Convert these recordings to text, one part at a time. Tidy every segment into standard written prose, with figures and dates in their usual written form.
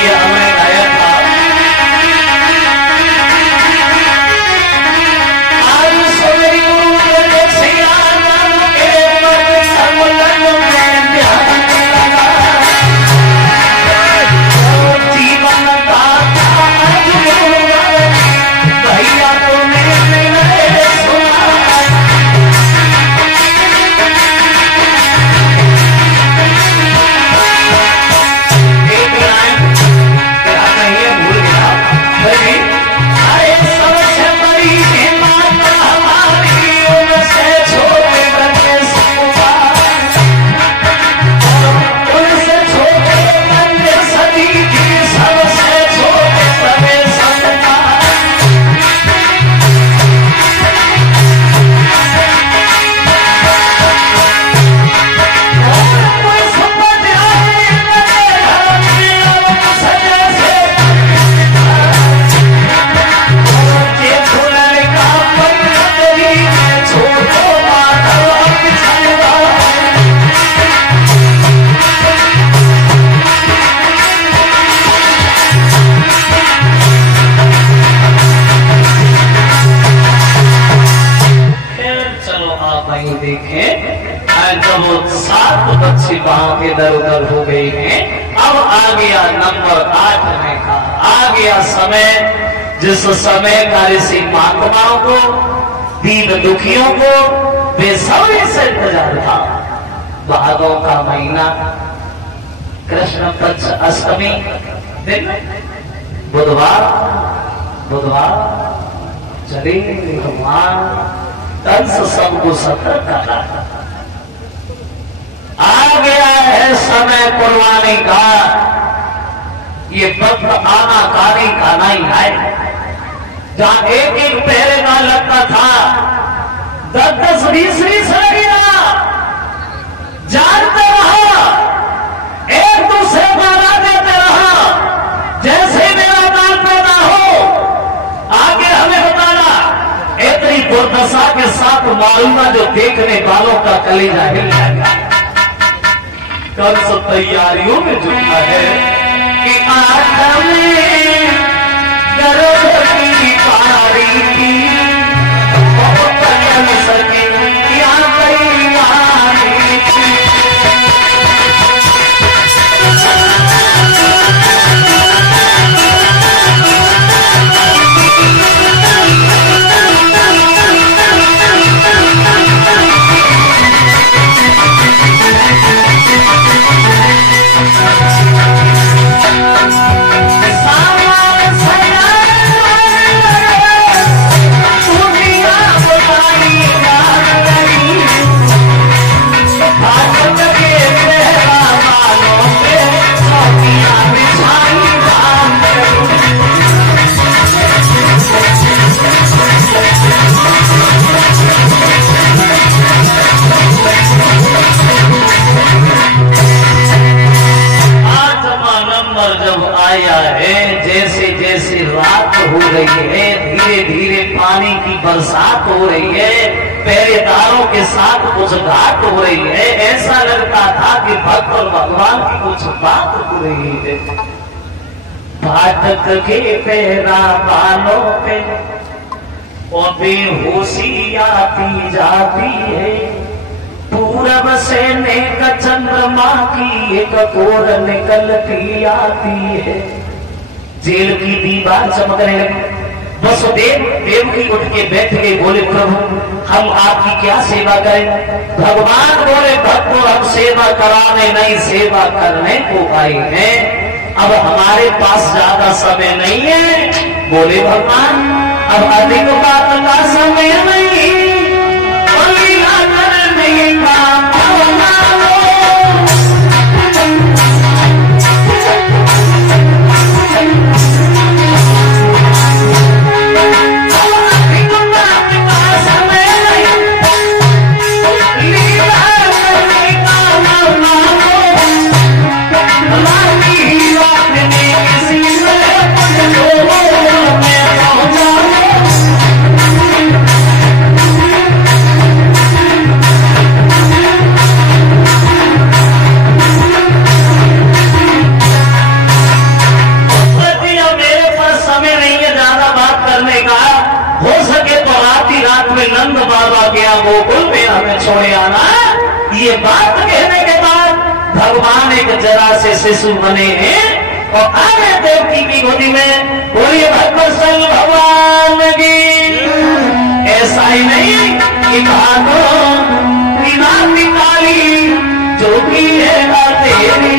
ये हमने गाया था। इधर उधर हो गई हैं। अब आ गया नंबर 8 में का आ गया समय, जिस समय का ऋषि महात्माओं को, दीन दुखियों को बेसब्री से इंतजार था। भादों का महीना, कृष्ण पक्ष अष्टमी दिन, बुधवार चले भगवान कंस सबको सतर्क करा। आ गया है समय कुर्बानी का, ये वक्त आना कानी का नहीं है। जहां एक एक पहरे का लगता था 10-10 20 लगिया, जानते रहा, एक दूसरे को हरा देते रहा। जैसे मेरा नाम पैदा हो आगे हमें बताना, इतनी दुर्दशा के साथ मालूमा जो देखने वालों का कलेजा हिल जाएगा। कंस तैयारियों में जुटा है कि आठ में गर्भ की पारी की बहुत सके क्या तैयारी थी। धीरे धीरे पानी की बरसात हो रही है, पहरेदारों के साथ कुछ घाट हो रही है। ऐसा लगता था कि भक्त और भगवान की कुछ बात हो रही है। फाटक के पहरा बालों पे और बेहोशी आती जाती है। पूरब से नेक चंद्रमा की एक कोर निकलती आती है। जेल की दीवार चमकने लगी। वसुदेव देवकी उठ के बैठ गए, बोले प्रभु हम आपकी क्या सेवा करें। भगवान बोले भक्तों हम सेवा कराने नहीं सेवा करने को आए हैं, अब हमारे पास ज्यादा समय नहीं है। बोले भगवान अब अधिक बात का समय नहीं, लीला करने का गया गोकुल में हमें छोड़े आना। ये बात कहने के बाद भगवान एक जरा से शिशु बने हैं और आ गए देवकी की गोदी में। बोलिए भक्तवत्सल भगवान की। ऐसा ही नहीं कि भागो विनाती काली जो की है ना तेरी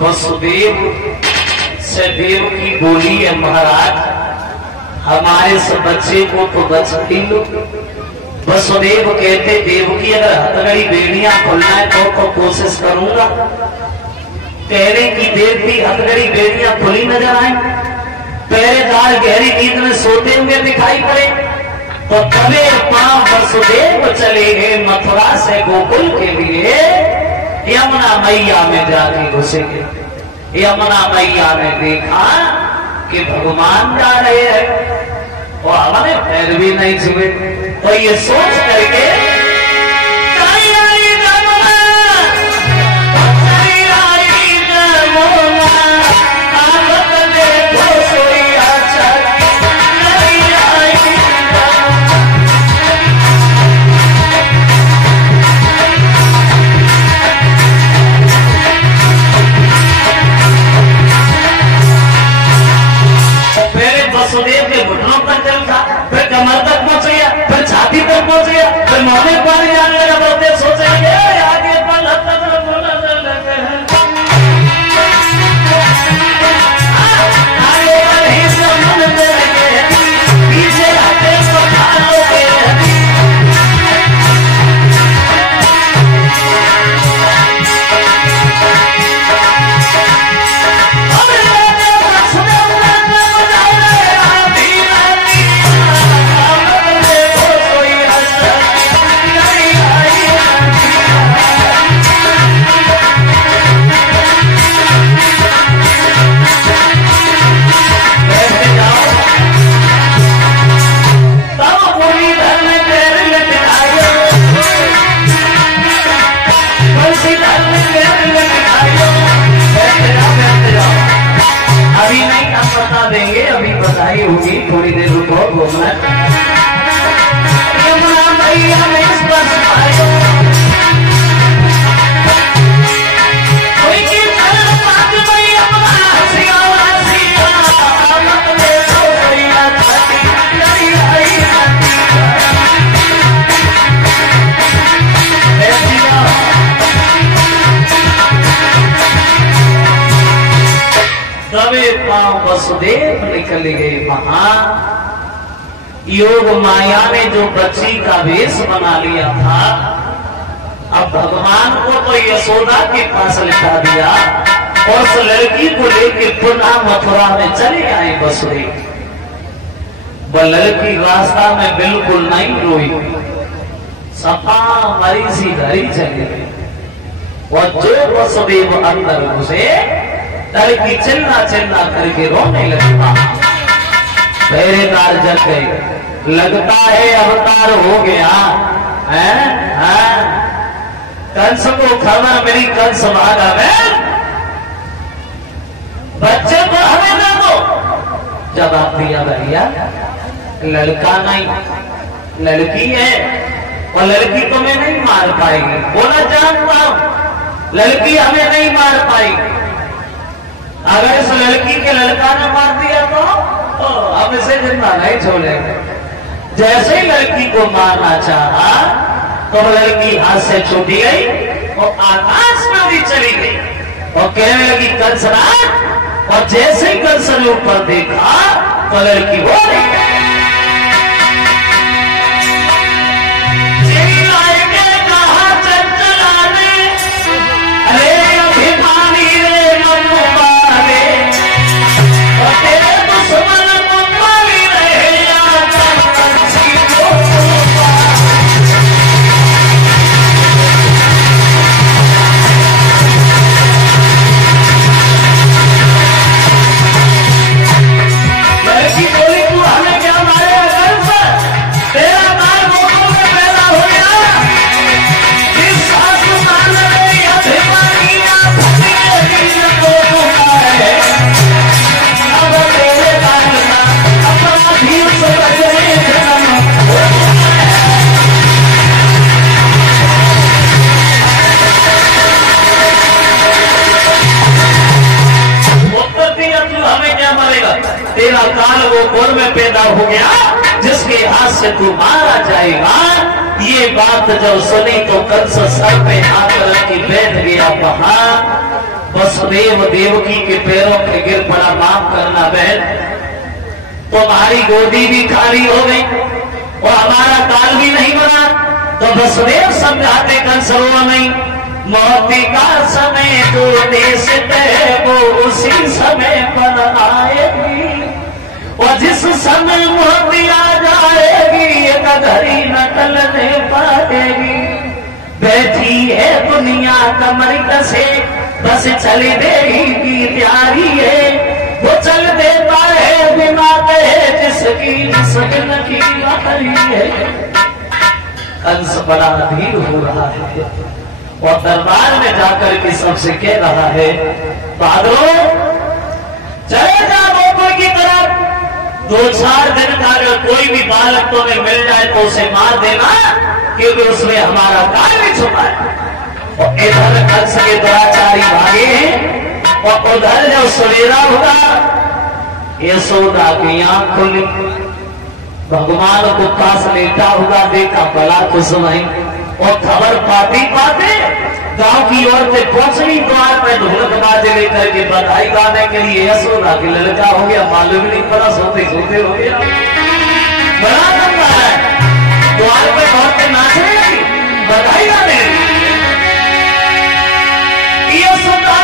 वसुदेव से देव की बोली है महाराज हमारे से बच्चे को तो बचा ही लो। वसुदेव कहते देव की अगर हथकड़ी बेड़ियां खोलना है तो कोशिश करूंगा। कहने की देव की हथकड़ी बेड़ियां खुली नजर आए, पहरेदार गहरी नींद में सोते हुए दिखाई पड़े तो तबे पांव वसुदेव चले गए मथुरा से गोकुल के लिए। यमुना मैया में जाके घुसेंगे। यमुना मैया ने देखा कि भगवान जा रहे हैं और हमारे पैर भी नहीं छुए तो ये सोच करके वसुदेव के घुटनों पर चल था, फिर कमर तक पहुंच गया, फिर छाती तक पहुंच गया, फिर मोहने पर जाने लगा। बोलते सोचेंगे आगे पर पीछे आते देंगे, अभी बधाई होगी, थोड़ी देर रुको। घूमना यमुना मैया में स्पर्श पायो तवे पांव वसुदेव निकल गए वहां। योग माया ने जो बच्ची का वेश बना लिया था, अब भगवान को तो यशोदा के पास लिखा दिया और उस लड़की को लेकर पुनः मथुरा में चले आए वसुदेव। वह लड़की रास्ता में बिल्कुल नहीं रोई, सपा मरी सी घरी चली गई। और जो वसुदेव अंदर घुसे लड़की चिल्ला चिल्ला करके रोने लगी। पहरेदार जग गए, लगता है अवतार हो गया है। कंस को खबर मिली, कंस भागा में बच्चे को हमें दे दो। जवाब दिया भैया लड़का नहीं लड़की है और लड़की तुम्हें नहीं मार पाएगी। बोला जानता हूं लड़की हमें नहीं मार पाएगी, अगर इस लड़की के लड़का ने मार दिया तो हम इसे जिंदा नहीं छोड़ेंगे। जैसे ही लड़की को मारना चाहा तो लड़की हाथ से छूटी गई और आकाश में भी चली गई और कहने लगी कंसराज। और जैसे ही कंस ने ऊपर देखा तो लड़की हो गई। चिल्लाएंगे कहा तेरा काल वो गोद में पैदा हो गया जिसके हाथ से तू मारा जाएगा। ये बात जब सुनी तो कंस सर पे हाथ रख के बैठ गया वहां। वसुदेव देवकी के पैरों पे गिर पड़ा, माफ करना बहन, तुम्हारी गोदी भी खाली हो गई और हमारा काल भी नहीं बना। तो वसुदेव समझाते कंस रो नहीं, मौती का समय जो देश है वो उसी समय पर आएगी और जिस समय मौती आ जाएगी एक घड़ी न टलने पाएगी। बैठी है दुनिया कमर कसे बस चल देगी की तैयारी है, वो चल देता है बिना कहे जिसकी सगन की बारी है। कंस बड़ा धीर हो रहा है और दरबार में जाकर के सबसे कह रहा है, बहादुरों चले जा गोकुल की तरफ, 2-4 दिन का अगर कोई भी बालक तुम्हें मिल जाए तो उसे मार देना, क्योंकि उसमें हमारा काल भी छुपा है। और इधर कंस के दुराचारी भागे हैं और उधर जब सवेरा हुआ यशोदा की आंख खुली, भगवान को पास लेटा हुआ देखा, बड़ा खुश हुई और खबर पाते पाते गांव की औरतें पहुंचनी, द्वार पर ढोलक बाजे लेकर के बधाई गाने के लिए। यशोदा की लड़का हो गया, मालूम नहीं पड़ा, सोते सोते हो गया। बड़ा लंबा है, द्वार पर औरतें नाचने लगी, बधाई गाने लगी। यशोदा